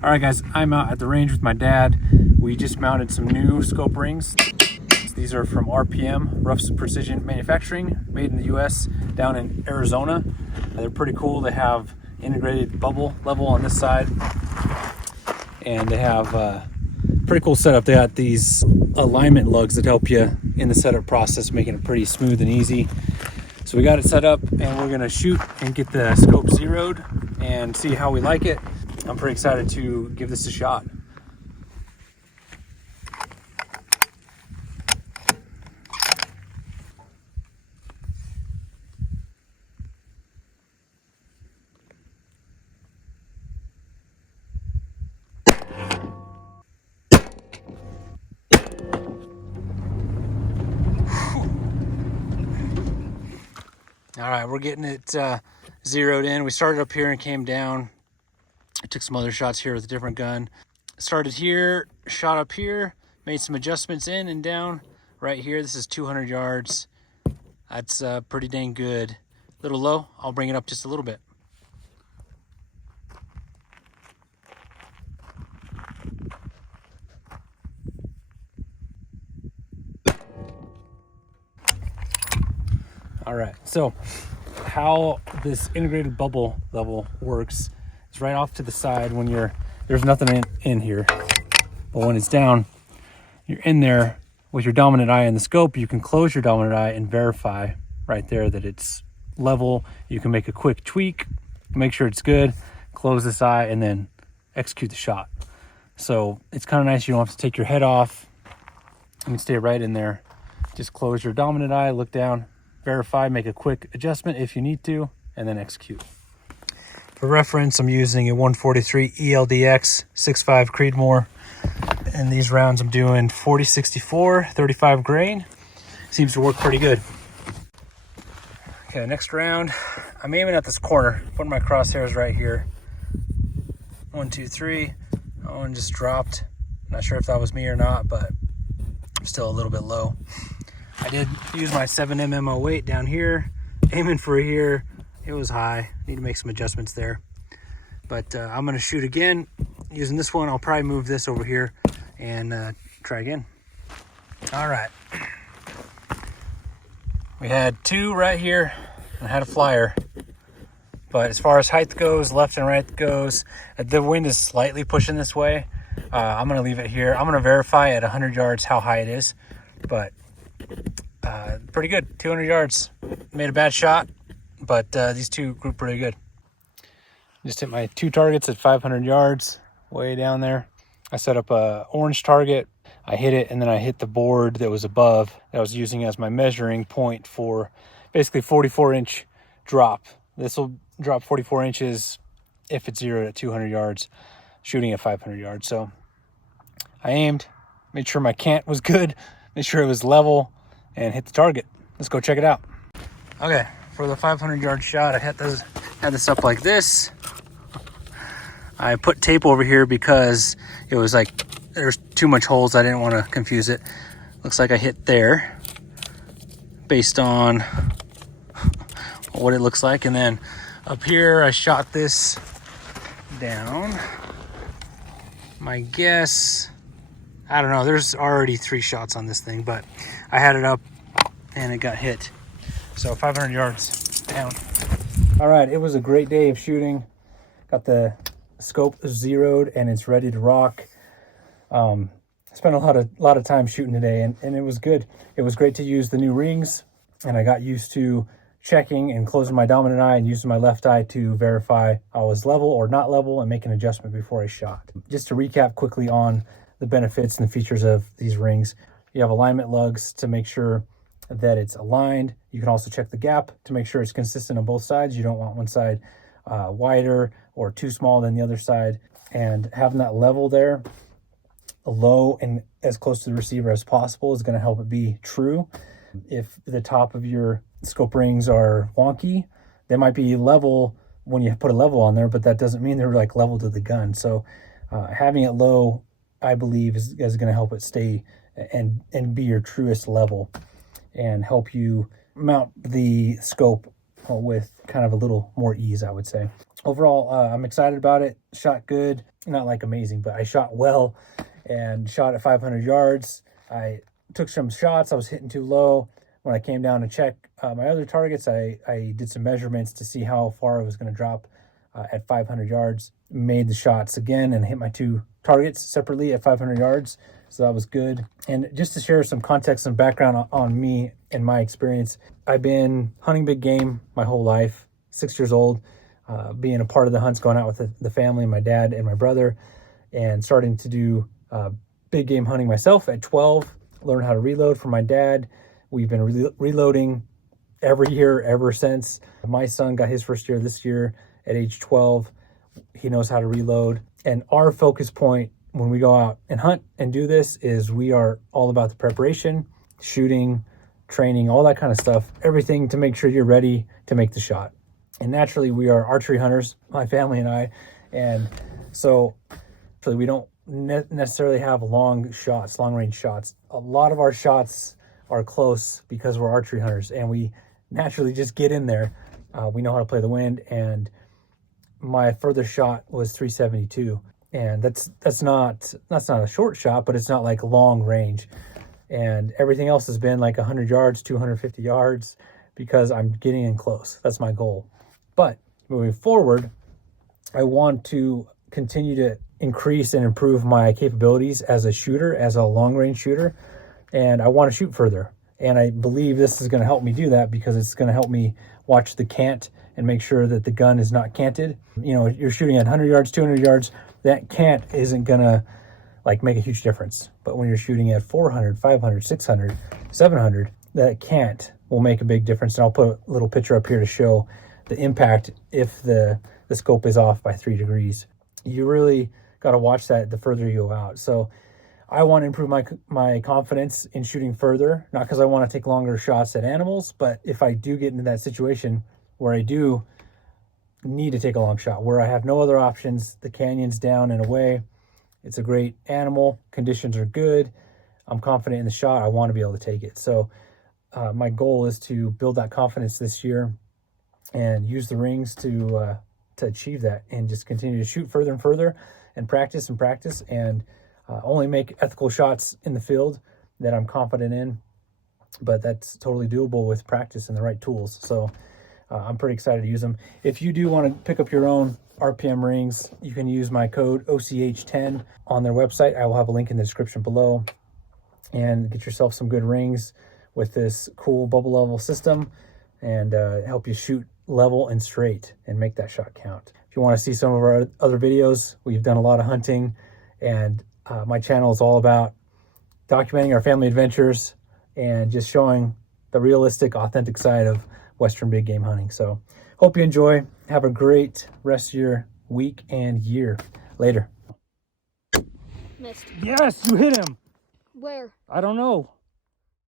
All right, guys, I'm out at the range with my dad. We just mounted some new scope rings. These are from RPM, Ruff's Precision Manufacturing, made in the US down in Arizona. They're pretty cool. They have integrated bubble level on this side, and they have a pretty cool setup. They got these alignment lugs that help you in the setup process, making it pretty smooth and easy. So we got it set up, and we're gonna shoot and get the scope zeroed and see how we like it. I'm pretty excited to give this a shot. All right, we're getting it zeroed in. We started up here and came down. I took some other shots here with a different gun. Started here, shot up here, made some adjustments in and down. Right here, this is 200 yards. That's pretty dang good. A little low, I'll bring it up just a little bit. All right, so how this integrated bubble level works is right off to the side when there's nothing in here. But when it's down, you're in there with your dominant eye in the scope. You can close your dominant eye and verify right there that it's level. You can make a quick tweak, make sure it's good, close this eye, and then execute the shot. So it's kind of nice. You don't have to take your head off. You can stay right in there. Just close your dominant eye, look down, verify, make a quick adjustment if you need to, and then execute. For reference, I'm using a 143 ELDX 6.5 Creedmoor. And these rounds I'm doing 40-64, 35 grain. Seems to work pretty good. Okay, next round, I'm aiming at this corner, putting my crosshairs right here. 1, 2, 3. That one just dropped. Not sure if that was me or not, but I'm still a little bit low. I did use my 7mm weight down here, aiming for here. It was high. Need to make some adjustments there. But I'm gonna shoot again using this one. I'll probably move this over here and try again. All right. We had two right here. I had a flyer. But as far as height goes, left and right goes, the wind is slightly pushing this way. I'm gonna leave it here. I'm gonna verify at 100 yards how high it is. But pretty good, 200 yards. Made a bad shot, but these two grew pretty good. Just hit my two targets at 500 yards, way down there. I set up a orange target. I hit it, and then I hit the board that was above that I was using as my measuring point for basically 44-inch drop. This will drop 44 inches if it's zeroed at 200 yards, shooting at 500 yards. So I aimed, made sure my cant was good, made sure it was level, and hit the target. Let's go check it out. Okay, for the 500-yard shot, I had this up like this. I put tape over here because it was like there's too much holes. I didn't want to confuse it. Looks like I hit there based on what it looks like. And then up here, I shot this down. My guess, I don't know, there's already 3 shots on this thing, but I had it up and it got hit. So 500 yards down. All right, it was a great day of shooting. Got the scope zeroed and it's ready to rock. Spent a lot of time shooting today, and it was good. It was great to use the new rings, and I got used to checking and closing my dominant eye and using my left eye to verify I was level or not level and make an adjustment before I shot. Just to recap quickly on the benefits and the features of these rings. You have alignment lugs to make sure that it's aligned. You can also check the gap to make sure it's consistent on both sides. You don't want one side wider or too small than the other side. And having that level there, low and as close to the receiver as possible, is going to help it be true. If the top of your scope rings are wonky, they might be level when you put a level on there, but that doesn't mean they're like level to the gun. So having it low, I believe, is going to help it stay and be your truest level and help you mount the scope with kind of a little more ease, I would say. overall, I'm excited about it. Shot good, not like amazing, but I shot well and shot at 500 yards. I took some shots. I was hitting too low. When I came down to check my other targets, I did some measurements to see how far I was going to drop at 500 yards. Made the shots again and hit my 2 targets separately at 500 yards. So that was good. And just to share some context and background on me and my experience, I've been hunting big game my whole life, 6 years old, being a part of the hunts, going out with the family, my dad and my brother, and starting to do big game hunting myself at 12, learned how to reload from my dad. We've been reloading every year ever since. My son got his first year this year at age 12. He knows how to reload. And our focus point when we go out and hunt and do this is we are all about the preparation, shooting, training, all that kind of stuff, everything to make sure you're ready to make the shot. And naturally, we are archery hunters, my family and I. And so we don't necessarily have long range shots. A lot of our shots are close because we're archery hunters and we naturally just get in there. We know how to play the wind, and my furthest shot was 372. And that's not a short shot, but it's not like long range. And everything else has been like 100 yards, 250 yards, because I'm getting in close. That's my goal. But moving forward, I want to continue to increase and improve my capabilities as a shooter, as a long range shooter. And I want to shoot further. And I believe this is going to help me do that because it's going to help me watch the cant and make sure that the gun is not canted. You know, you're shooting at 100 yards, 200 yards, that cant isn't going to like make a huge difference. But when you're shooting at 400, 500, 600, 700, that cant will make a big difference. And I'll put a little picture up here to show the impact if the scope is off by 3 degrees. You really got to watch that the further you go out. So I want to improve my confidence in shooting further, not because I want to take longer shots at animals, but if I do get into that situation where I do need to take a long shot, where I have no other options, the canyon's down and away, it's a great animal, conditions are good, I'm confident in the shot, I want to be able to take it. So my goal is to build that confidence this year and use the rings to achieve that, and just continue to shoot further and further and practice and only make ethical shots in the field that I'm confident in. But that's totally doable with practice and the right tools. So I'm pretty excited to use them. If you do want to pick up your own RPM rings, you can use my code OCH10 on their website. I will have a link in the description below, and get yourself some good rings with this cool bubble level system, and help you shoot level and straight and make that shot count. If you want to see some of our other videos, we've done a lot of hunting, and my channel is all about documenting our family adventures and just showing the realistic, authentic side of Western big game hunting. So hope you enjoy. Have a great rest of your week and year. Later. Missed. Yes, you hit him. Where? I don't know.